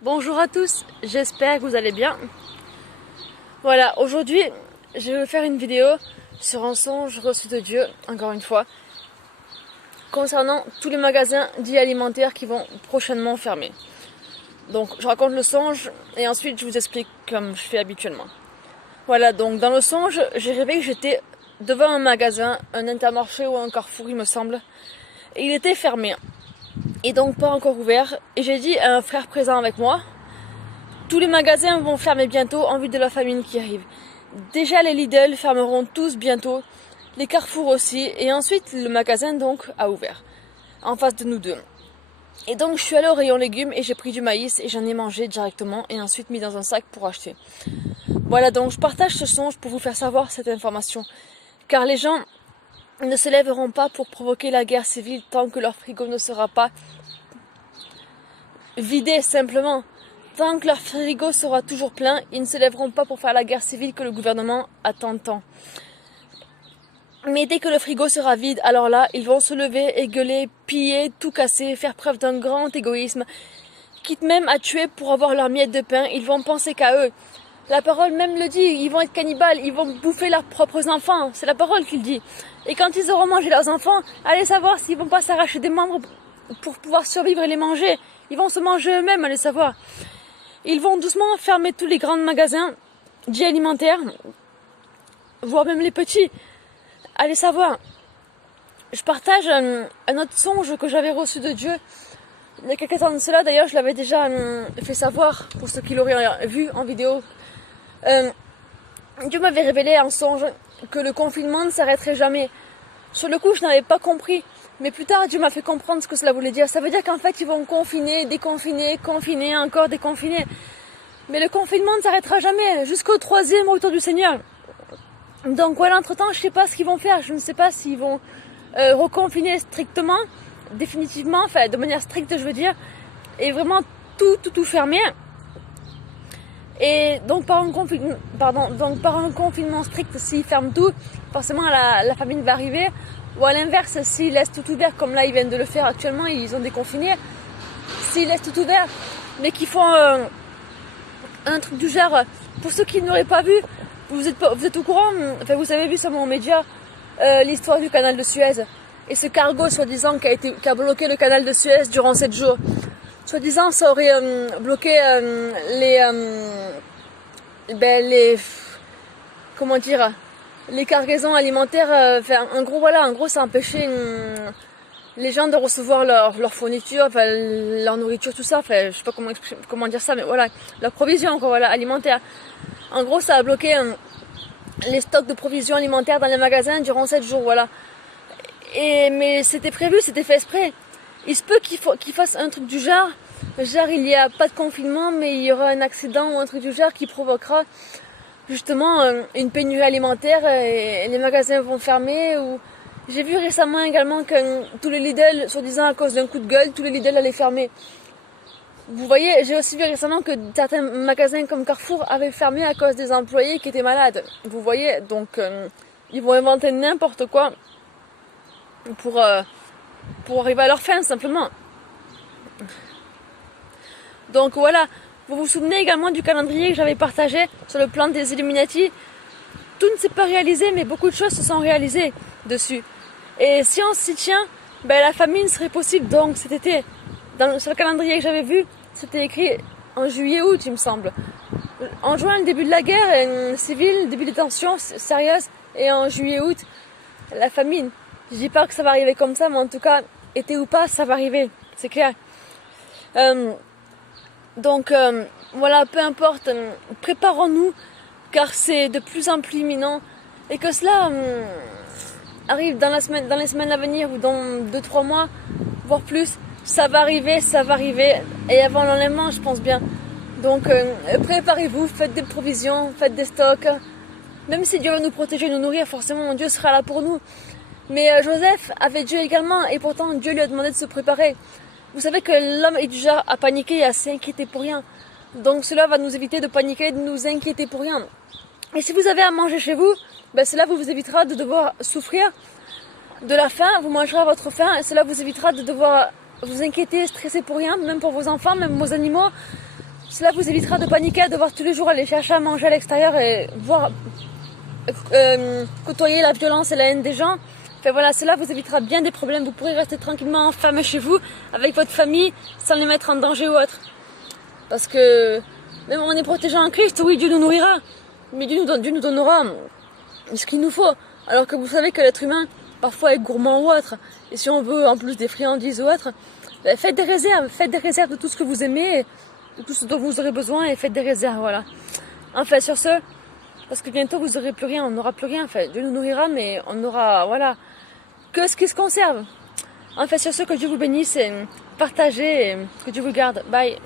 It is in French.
Bonjour à tous, j'espère que vous allez bien. Voilà, aujourd'hui je vais faire une vidéo sur un songe reçu de Dieu, encore une fois, concernant tous les magasins dits alimentaires qui vont prochainement fermer. Donc je raconte le songe et ensuite je vous explique comme je fais habituellement. Voilà, donc dans le songe, j'ai rêvé que j'étais devant un magasin, un Intermarché ou un Carrefour il me semble, et il était fermé. Et donc pas encore ouvert. Et j'ai dit à un frère présent avec moi, tous les magasins vont fermer bientôt en vue de la famine qui arrive. Déjà les Lidl fermeront tous bientôt, les Carrefour aussi, et ensuite le magasin donc a ouvert, en face de nous deux. Et donc je suis allée au rayon légumes et j'ai pris du maïs et j'en ai mangé directement et ensuite mis dans un sac pour acheter. Voilà, donc je partage ce songe pour vous faire savoir cette information. Car les gens ne se lèveront pas pour provoquer la guerre civile tant que leur frigo ne sera pas vidé simplement. Tant que leur frigo sera toujours plein, ils ne se lèveront pas pour faire la guerre civile que le gouvernement attend tant. Mais dès que le frigo sera vide, alors là, ils vont se lever et gueuler, piller, tout casser, faire preuve d'un grand égoïsme, quitte même à tuer pour avoir leur miette de pain, ils vont penser qu'à eux. La parole même le dit, ils vont être cannibales, ils vont bouffer leurs propres enfants, c'est la parole qu'il dit. Et quand ils auront mangé leurs enfants, allez savoir s'ils vont pas s'arracher des membres pour pouvoir survivre et les manger. Ils vont se manger eux-mêmes, allez savoir. Ils vont doucement fermer tous les grands magasins dits alimentaires, voire même les petits. Allez savoir. Je partage un autre songe que j'avais reçu de Dieu. Il y a quelques temps de cela, d'ailleurs, je l'avais déjà fait savoir pour ceux qui l'auraient vu en vidéo. Dieu m'avait révélé en songe que le confinement ne s'arrêterait jamais. Sur le coup, je n'avais pas compris. Mais plus tard, Dieu m'a fait comprendre ce que cela voulait dire. Ça veut dire qu'en fait, ils vont confiner, déconfiner, confiner, encore déconfiner. Mais le confinement ne s'arrêtera jamais, jusqu'au 3e retour du Seigneur. Donc voilà, entre-temps, je ne sais pas ce qu'ils vont faire. Je ne sais pas s'ils vont reconfiner strictement, définitivement, enfin de manière stricte, je veux dire, et vraiment tout fermer. Et donc par un confinement strict, s'ils ferment tout, forcément la famine va arriver. Ou à l'inverse, s'ils laissent tout ouvert, comme là ils viennent de le faire actuellement, ils ont déconfiné. S'ils laissent tout ouvert, mais qu'ils font un truc du genre, pour ceux qui n'auraient pas vu, vous êtes au courant, enfin vous avez vu sur mon média l'histoire du canal de Suez. Et ce cargo soi-disant qui a bloqué le canal de Suez durant 7 jours. Soi-disant ça aurait bloqué les cargaisons alimentaires. En gros ça empêchait les gens de recevoir leur fourniture, enfin leur nourriture, tout ça. Enfin, je sais pas comment dire ça, mais voilà, leur provision, quoi, voilà, alimentaire. En gros, ça a bloqué les stocks de provisions alimentaires dans les magasins durant 7 jours, voilà. Mais c'était prévu, c'était fait exprès. Il se peut qu'ils fassent un truc du genre il n'y a pas de confinement, mais il y aura un accident ou un truc du genre qui provoquera justement une pénurie alimentaire et les magasins vont fermer. Ou j'ai vu récemment également que tous les Lidl, soi-disant à cause d'un coup de gueule, tous les Lidl allaient fermer. Vous voyez, j'ai aussi vu récemment que certains magasins comme Carrefour avaient fermé à cause des employés qui étaient malades. Vous voyez, donc ils vont inventer n'importe quoi pour arriver à leur fin, simplement. Donc voilà, vous vous souvenez également du calendrier que j'avais partagé sur le plan des Illuminati. Tout ne s'est pas réalisé, mais beaucoup de choses se sont réalisées dessus. Et si on s'y tient, la famine serait possible donc cet été. Sur le calendrier que j'avais vu, c'était écrit en juillet-août, il me semble. En juin, le début de la guerre civile, le début des tensions sérieuses, et en juillet-août, la famine. Je dis pas que ça va arriver comme ça, mais en tout cas, été ou pas, ça va arriver, c'est clair. Donc voilà, peu importe, préparons-nous, car c'est de plus en plus imminent, et que cela arrive dans les semaines à venir, ou dans 2-3 mois, voire plus. Ça va arriver, et avant l'enlèvement, je pense bien. Donc préparez-vous, faites des provisions, faites des stocks. Même si Dieu va nous protéger, nous nourrir, forcément Dieu sera là pour nous. Mais Joseph avait Dieu également, et pourtant Dieu lui a demandé de se préparer. Vous savez que l'homme est du genre à paniquer et à s'inquiéter pour rien. Donc cela va nous éviter de paniquer, de nous inquiéter pour rien. Et si vous avez à manger chez vous, cela vous évitera de devoir souffrir de la faim, vous mangerez à votre faim, et cela vous évitera de devoir vous inquiéter, stresser pour rien, même pour vos enfants, même vos animaux. Cela vous évitera de paniquer, de devoir tous les jours aller chercher à manger à l'extérieur et voir côtoyer la violence et la haine des gens. Enfin voilà, cela vous évitera bien des problèmes. Vous pourrez rester tranquillement enfermé chez vous avec votre famille sans les mettre en danger ou autre. Parce que même on est protégé en Christ, oui, Dieu nous nourrira. Mais Dieu nous donnera ce qu'il nous faut. Alors que vous savez que l'être humain, parfois, est gourmand ou autre. Et si on veut, en plus des friandises ou autre, ben, faites des réserves de tout ce que vous aimez, de tout ce dont vous aurez besoin, et faites des réserves, voilà. Enfin, sur ce, parce que bientôt vous aurez plus rien, on n'aura plus rien. Enfin, Dieu nous nourrira, mais on aura, voilà, que ce qui se conserve. Enfin, sur ce, que Dieu vous bénisse et partagez, et que Dieu vous garde. Bye.